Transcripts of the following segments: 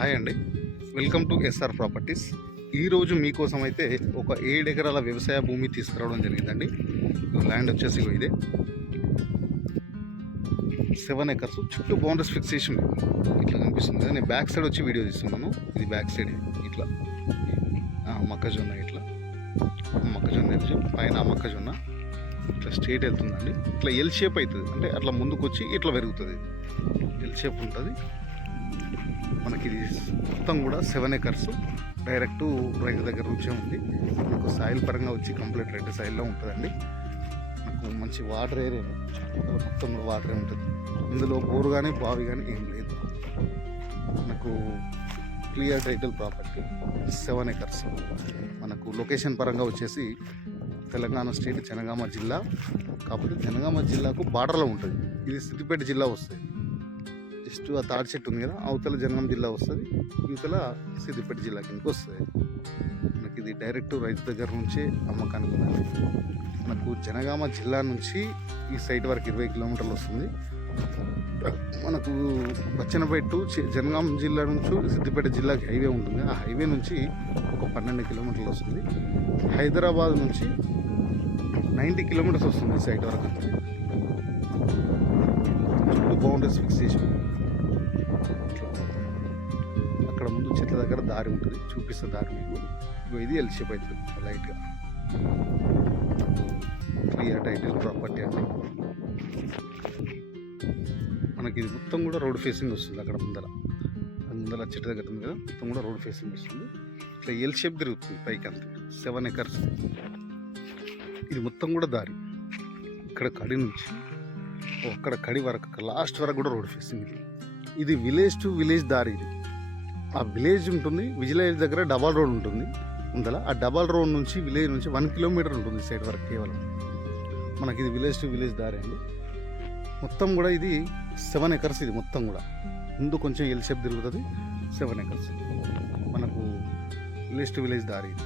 Hi అండి. Welcome to SR properties. ఈరోజు మీకోసం అయితే ఒక ఏడు ఎకరాల వ్యవసాయ భూమి తీసుకురావడం జరిగిందండి. ల్యాండ్ వచ్చేసి ఇదే. Seven acres. చుట్టూ బౌండరీస్ ఫిక్సేషన్ ఇట్లా కనిపిస్తుంది. నేను బ్యాక్ సైడ్ వచ్చి వీడియో తీస్తున్నాను. ఇది బ్యాక్ సైడ్. ఇట్లా. మొక్కజొన్న ఇట్లా. మొక్కజొన్న పైన మొక్కజొన్న. ఇట్లా స్ట్రేట్ వెళ్తుందండి. ఇట్లా ఎల్ షేప్ అవుతుంది. అంటే అట్లా ముందుకు వచ్చి ఇట్లా పెరుగుతుంది. ఎల్ షేప్ ఉంటుంది. మనకి ఇది మొత్తం కూడా సెవెన్ ఎకర్స్ డైరెక్ట్ రైతు దగ్గర నుంచే ఉంది. మనకు సాయిల్ పరంగా వచ్చి కంప్లీట్ రెడ్ సాయిల్లో ఉంటుందండి. మనకు మంచి వాటర్ ఏరియా మొత్తం వాటరే ఉంటుంది. ఇందులో బోరు కానీ బావి కానీ ఏం లేదు. మనకు clear title property seven acres మనకు లొకేషన్ పరంగా వచ్చేసి తెలంగాణ స్టేట్ జనగామ జిల్లా. కాకపోతే జనగామ జిల్లాకు బార్డర్లో ఉంటుంది. ఇది సిద్దిపేట జిల్లా వస్తుంది. జస్ట్ ఆ తాడి చెట్టు ఉంది కదా అవతల జనగాం జిల్లా వస్తుంది ఇవతల సిద్దిపేట జిల్లా కిందకి వస్తుంది. మనకి ఇది డైరెక్ట్ రైతు దగ్గర నుంచే అమ్మకానికి ఉన్నది మనకు జనగామ జిల్లా నుంచి ఈ సైట్ వరకు ఇరవై కిలోమీటర్లు వస్తుంది. మనకు బచ్చనపేట జనగామ జనగాం జిల్లా నుంచి సిద్దిపేట జిల్లాకి హైవే ఉంటుంది. ఆ హైవే నుంచి ఒక పన్నెండు కిలోమీటర్లు వస్తుంది. హైదరాబాద్ నుంచి నైంటీ కిలోమీటర్స్ వస్తుంది ఈ సైట్ వరకు. చుట్టూ బౌండరీస్ ఫిక్స్ చేసి. దగ్గర దారి ఉంటుంది. చూపిస్తే దారి మీకు. ఇది ఎల్ షేప్ అవుతుంది లైట్గా క్లియర్ టైటిల్ ప్రాపర్టీ అండి మనకి ఇది మొత్తం కూడా రోడ్ ఫేసింగ్ వస్తుంది అక్కడ ముందర. ముందర చెట్టు దగ్గర ఉంది కదా మొత్తం కూడా రోడ్ ఫేసింగ్ వస్తుంది. ఇట్లా ఎల్ షేప్ తిరుగుతుంది పైకి అంత. సెవెన్ ఎకర్స్ ఇది మొత్తం కూడా దారి. ఇక్కడ కడి నుంచి. అక్కడ కడి వరకు లాస్ట్ వరకు కూడా రోడ్ ఫేసింగ్ ఇది. ఇది విలేజ్ టు విలేజ్ దారి ఇది. ఆ విలేజ్ ఉంటుంది విజిలేజ్ దగ్గర డబల్ రోడ్ ఉంటుంది. ఉందల? ఆ డబల్ రోడ్ నుంచి విలేజ్ నుంచి వన్ కిలోమీటర్ ఉంటుంది సైడ్ వరకు కేవలం. మనకి ఇది విలేజ్ టు విలేజ్ దారి అండి. మొత్తం కూడా ఇది సెవెన్ ఎకర్స్ ఇది మొత్తం కూడా. ముందు కొంచెం ఎల్ షేప్ తిరుగుతుంది సెవెన్ ఎకర్స్. మనకు విలేజ్ టు విలేజ్ దారి ఇది.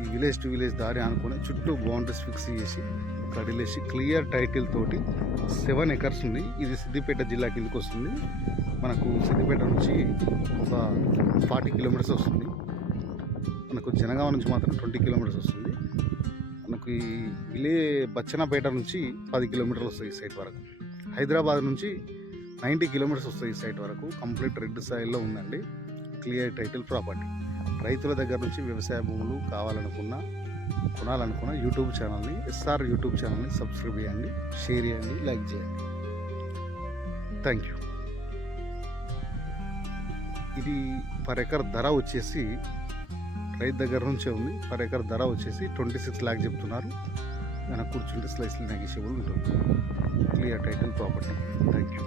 ఈ విలేజ్ టు విలేజ్ దారి అనుకుని చుట్టూ బౌండరీస్ ఫిక్స్ చేసి కడిలేసి క్లియర్ టైటిల్ తోటి సెవెన్ ఎకర్స్ ఉంది. ఇది సిద్దిపేట జిల్లా కిందకి వస్తుంది. మనకు సిద్దిపేట నుంచి ఒక ఫార్టీ కిలోమీటర్స్ వస్తుంది. మనకు జనగామ నుంచి మాత్రం ట్వంటీ కిలోమీటర్స్ వస్తుంది. మనకు ఈ విలే బచ్చనపేట నుంచి పది కిలోమీటర్లు వస్తాయి ఈ సైట్ వరకు. హైదరాబాద్ నుంచి నైంటీ కిలోమీటర్స్ వస్తాయి ఈ సైట్ వరకు. కంప్లీట్ రెడ్ సాయిల్లో ఉందండి. క్లియర్ టైటిల్ ప్రాపర్టీ రైతుల దగ్గర నుంచి వ్యవసాయ భూములు కావాలనుకున్నా కొనాలనుకున్న యూట్యూబ్ ఛానల్ని ఎస్ఆర్ యూట్యూబ్ ఛానల్ని సబ్స్క్రైబ్ చేయండి షేర్ చేయండి లైక్ చేయండి. థ్యాంక్ యూ ఇది పర్ ఎకర్ ధర వచ్చేసి రైతు దగ్గర నుంచే ఉంది. పర్ ఎకర్ ధర వచ్చేసి ట్వంటీ సిక్స్ ల్యాక్ చెప్తున్నారు. వెనక కూర్చుంటే స్లైస్లు నెగిషియబుల్ ఉంటుంది. Clear title property thank you